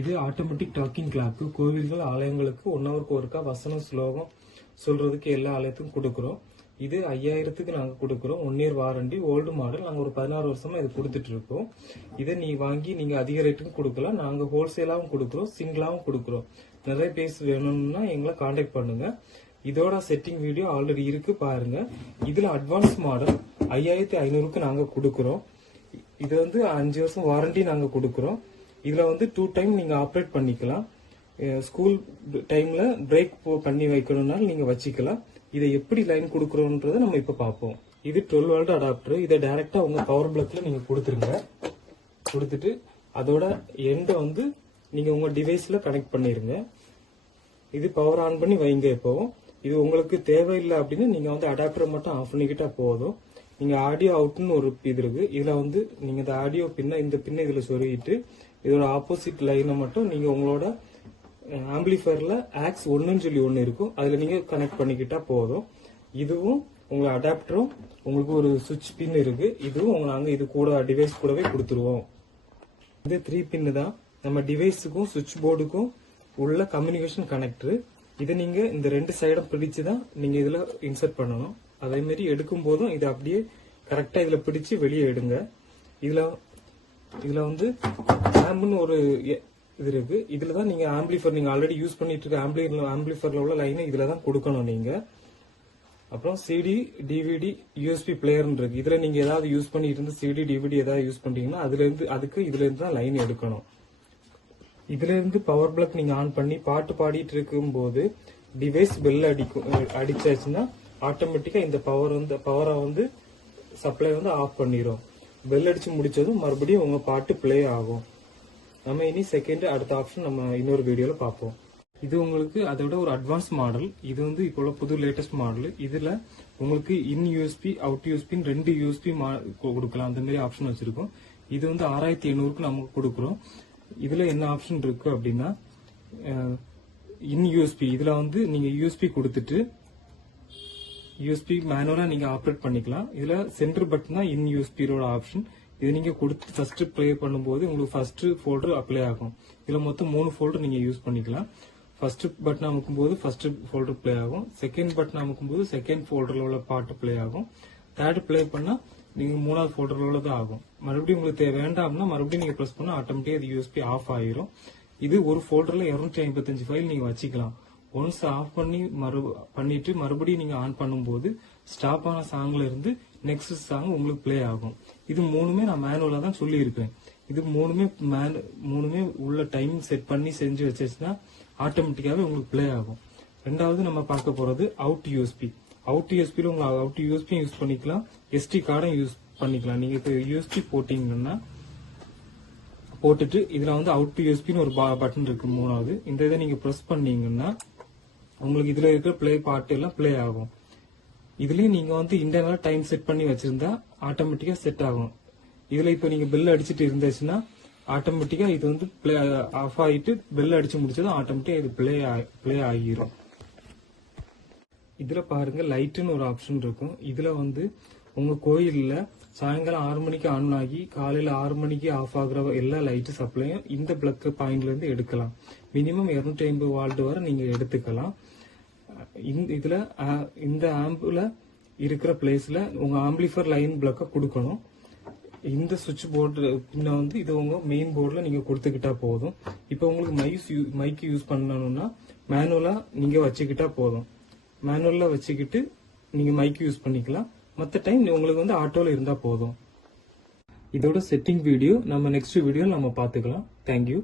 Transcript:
இது automatic docking clock. கோவில்கள் ஆலயங்களுக்கு 1 ஹவருக்கு ஒருக்கா வசனம் ஸ்லோகம் சொல்றதுக்கு எல்லா ஆலயத்துக்கும் கொடுக்குறோம். இது 5000க்கு நாங்க கொடுக்குறோம். 1 இயர் வாரண்டி. Old model. நாங்க ஒரு 16 வருஷமா இது கொடுத்துட்டு இருக்கோம். இதை நீ வாங்கி நீங்க அதிக ரேட்டுக்கும் கொடுக்கலாம். நாங்க ஹோல்சேலாவும் கொடுக்குறோம், சிங்கிளாவும் கொடுக்குறோம். நிறைய பேஸ் வேணும்னா எங்களை கான்டாக்ட் பண்ணுங்க. இதோட செட்டிங் வீடியோ ஆல்ரெடி இருக்கு, பாருங்க. இதுல அட்வான்ஸ் மாடல் 5500க்கு நாங்க கொடுக்குறோம். இது 5 வருஷம் வாரண்டி நாங்க கொடுக்குறோம். இதுல 2 டைம் நீங்க ஆப்ரேட் பண்ணிக்கலாம். ஸ்கூல் டைம்ல பிரேக் பண்ணி வைக்கணும்னாலும் நீங்க வச்சுக்கலாம். இதை எப்படி லைன் கொடுக்கறோம்ன்றத நம்ம இப்ப பார்ப்போம். இது 12 வோல்ட் அடாப்டர். இதை டைரக்டா உங்க பவர் பிளக்ல நீங்க கொடுத்துருங்க. கொடுத்துட்டு அதோட எண்டை நீங்க உங்க டிவைஸ்ல கனெக்ட் பண்ணிருங்க. இது பவர் ஆன் பண்ணி வைங்க. இப்போ இது உங்களுக்கு தேவையில்லை அப்படின்னு நீங்க அடாப்டரை மட்டும் ஆஃப் பண்ணிக்கிட்டா போதும். நீங்க ஆடியோ அவுட்னு ஒரு இது இருக்கு. இதுல நீங்க இந்த ஆடியோ பின்ன இந்த பின்ன இதுல சொருகிட்டு இதோட ஆப்போசிட் லைனை மட்டும் நீங்க உங்களோட ஆம்பிளிஃபயர்ல ஆக்ஸ் 1ன்னு சொல்லி ஒன்னு இருக்கும், அதுல நீங்க கனெக்ட் பண்ணிக்கிட்டா போதும். இதுவும் உங்க அடாப்டரும் உங்களுக்கு ஒரு சுவிட்ச் பின் இருக்கு. இதுவும் நாங்க இது கூட டிவைஸ் கூடவே கொடுத்துருவோம். இது 3 பின் தான். நம்ம டிவைஸுக்கும் சுவிட்ச் போர்டுக்கும் உள்ள கம்யூனிகேஷன் கனெக்டர். இதை நீங்க இந்த 2 சைடும் பிடிச்சுதான் நீங்க இதுல இன்சர்ட் பண்ணணும். அதே மாதிரி எடுக்கும் போதும் இதை அப்படியே கரெக்டா இதுல பிடிச்சு வெளியே எடுங்க. இதுல ஆம்புன்னு ஒரு இது இருக்கு. இதுலதான் நீங்க ஆம்பிளிஃபயர் நீங்க ஆல்ரெடி யூஸ் பண்ணிட்டு இருக்க ஆம்பிளிஃபயர்ல உள்ள லைனை இதுலதான் கொடுக்கணும் நீங்க. அப்புறம் சிடி டிவிடி யூஎஸ்பி பிளேயர் இருக்கு. இதுல நீங்க ஏதாவது யூஸ் பண்ணிட்டு இருந்து சிடி டிவிடி ஏதாவது யூஸ் பண்றீங்கன்னா இதுல இருந்து தான் லைன் எடுக்கணும். இதுல இருந்து பவர் பிளக் நீங்க ஆன் பண்ணி பாட்டு பாடிட்டு இருக்கும் போது டிவைஸ் பெல் அடிச்சாச்சுன்னா ஆட்டோமேட்டிக்கா இந்த பவரை சப்ளை ஆஃப் பண்ணிரும். பெல் அடிச்சு முடிச்சதும் மறுபடியும் உங்க பாட்டு பிளே ஆகும். நம்ம இனி செகண்ட் அடுத்த ஆப்ஷன் நம்ம இன்னொரு வீடியோல பார்ப்போம். இது உங்களுக்கு அதோட ஒரு அட்வான்ஸ் மாடல். இது இப்போ புது லேட்டஸ்ட் மாடல். இதுல உங்களுக்கு இன் யூஎஸ்பி அவுட் யூஎஸ்பி 2 யூஎஸ்பி கொடுக்கலாம். அந்த மாதிரி ஆப்ஷன் வச்சிருக்கோம். இது 6800க்கு நமக்கு கொடுக்குறோம். இதுல என்ன ஆப்ஷன் இருக்கு அப்படின்னா இன் யூஎஸ்பி. இதுல நீங்க யூஎஸ்பி கொடுத்துட்டு யூஎஸ்பி மேனுவலா நீங்க ஆப்ரேட் பண்ணிக்கலாம். இதுல சென்டர் பட்டன் தான் இன் யூஎஸ்பியோட ஆப்ஷன். இது நீங்க கொடுத்து ஃபர்ஸ்ட் ப்ளே பண்ணும்போது உங்களுக்கு ஃபர்ஸ்ட் ஃபோல்டர் அப்ளை ஆகும். இதுல மொத்தம் 3 ஃபோல்டர் நீங்க யூஸ் பண்ணிக்கலாம். ஃபர்ஸ்ட் பட்டன் அமுக்கும் போது ஃபர்ஸ்ட் ஃபோல்டர் ப்ளே ஆகும். செகண்ட் பட்டன் அமுக்கும் போது செகண்ட் ஃபோல்டர்ல உள்ள பாட்டு ப்ளே ஆகும். தேர்ட் ப்ளே பண்ணா நீங்க 3வது ஃபோல்டர்ல உள்ளது ஆகும். மறுபடியும் உங்களுக்கு வேண்டாம்னா மறுபடியும் நீங்க பிரஸ் பண்ணா ஆட்டோமேட்டிக்கா அது யூஎஸ்பி ஆஃப் ஆயிரும். இது ஒரு ஃபோல்டர்ல 255 ஃபைல் நீங்க வச்சுக்கலாம். ஒன்ஸ் ஆஃப் பண்ணிட்டு மறுபடியும் நீங்க ஆன் பண்ணும்போது ஸ்டாப் ஆன சாங்ல இருந்து நெக்ஸ்ட் சாங் உங்களுக்கு பிளே ஆகும். இது 3மே நான் மேனுவலா தான் சொல்லி இருக்கேன். இது 3மே உள்ள டைம் செட் பண்ணி செஞ்சு வச்சுன்னா ஆட்டோமேட்டிக்காவே உங்களுக்கு பிளே ஆகும். ரெண்டாவது நம்ம பார்க்க போறது அவுட் யூஎஸ்பி. அவுட் யூஎஸ்பில உங்க அவுட் யூஎஸ்பி யூஸ் பண்ணிக்கலாம், எஸ்டி கார்டும் யூஸ் பண்ணிக்கலாம். நீங்க இப்போ யூஎஸ்பி போட்டீங்கன்னா போட்டுட்டு இதுல அவுட் யூஎஸ்பின்னு ஒரு பட்டன் இருக்கு 3வது. இந்த இதை நீங்க பிரஸ் பண்ணீங்கன்னா உங்களுக்கு இதுல இருக்கிற பிளே பாட்டு எல்லாம் பிளே ஆகும். இதுலயும் நீங்க இன்டர்னல் டைம் செட் பண்ணி வச்சிருந்தா ஆட்டோமேட்டிக்கா செட் ஆகும். இதுல இப்ப நீங்க பெல் அடிச்சுட்டு இருந்துச்சுன்னா ஆட்டோமேட்டிக்கா இது பிளே ஆஃப் ஆயிட்டு பெல் அடிச்சு முடிச்சதும் ஆட்டோமேட்டிக்கா இது பிளே ஆகிரும். இதுல பாருங்க லைட்னு ஒரு ஆப்ஷன் இருக்கும். இதுல உங்க கோயில்ல சாயங்காலம் 6 மணிக்கு ஆன் ஆகி காலையில 6 மணிக்கு ஆஃப் ஆகுற எல்லா லைட் சப்ளையும் இந்த பிளக் பாயிண்ட்ல இருந்து எடுக்கலாம். மினிமம் 250 வால்ட் வரை நீங்க எடுத்துக்கலாம். இதுல இந்த ஆம்புல இருக்கிற பிளேஸ்ல உங்க ஆம்பிளிஃபயர் லைன் பிளக்க கொடுக்கணும். இந்த சுவிட்ச் போர்டு பின்ன இது உங்க மெயின் போர்டுல நீங்க கொடுத்துக்கிட்டா போதும். இப்ப உங்களுக்கு மைக் யூஸ் பண்ணணும்னா மேனுவலா நீங்க வச்சுக்கிட்டா போதும். மேனுவலா வச்சுக்கிட்டு நீங்க மைக் யூஸ் பண்ணிக்கலாம். மற்ற டைம் உங்களுக்கு ஆட்டோல இருந்தா போதும். இதோட செட்டிங் வீடியோ நம்ம நெக்ஸ்ட் வீடியோ நம்ம பாத்துக்கலாம். தேங்க்யூ.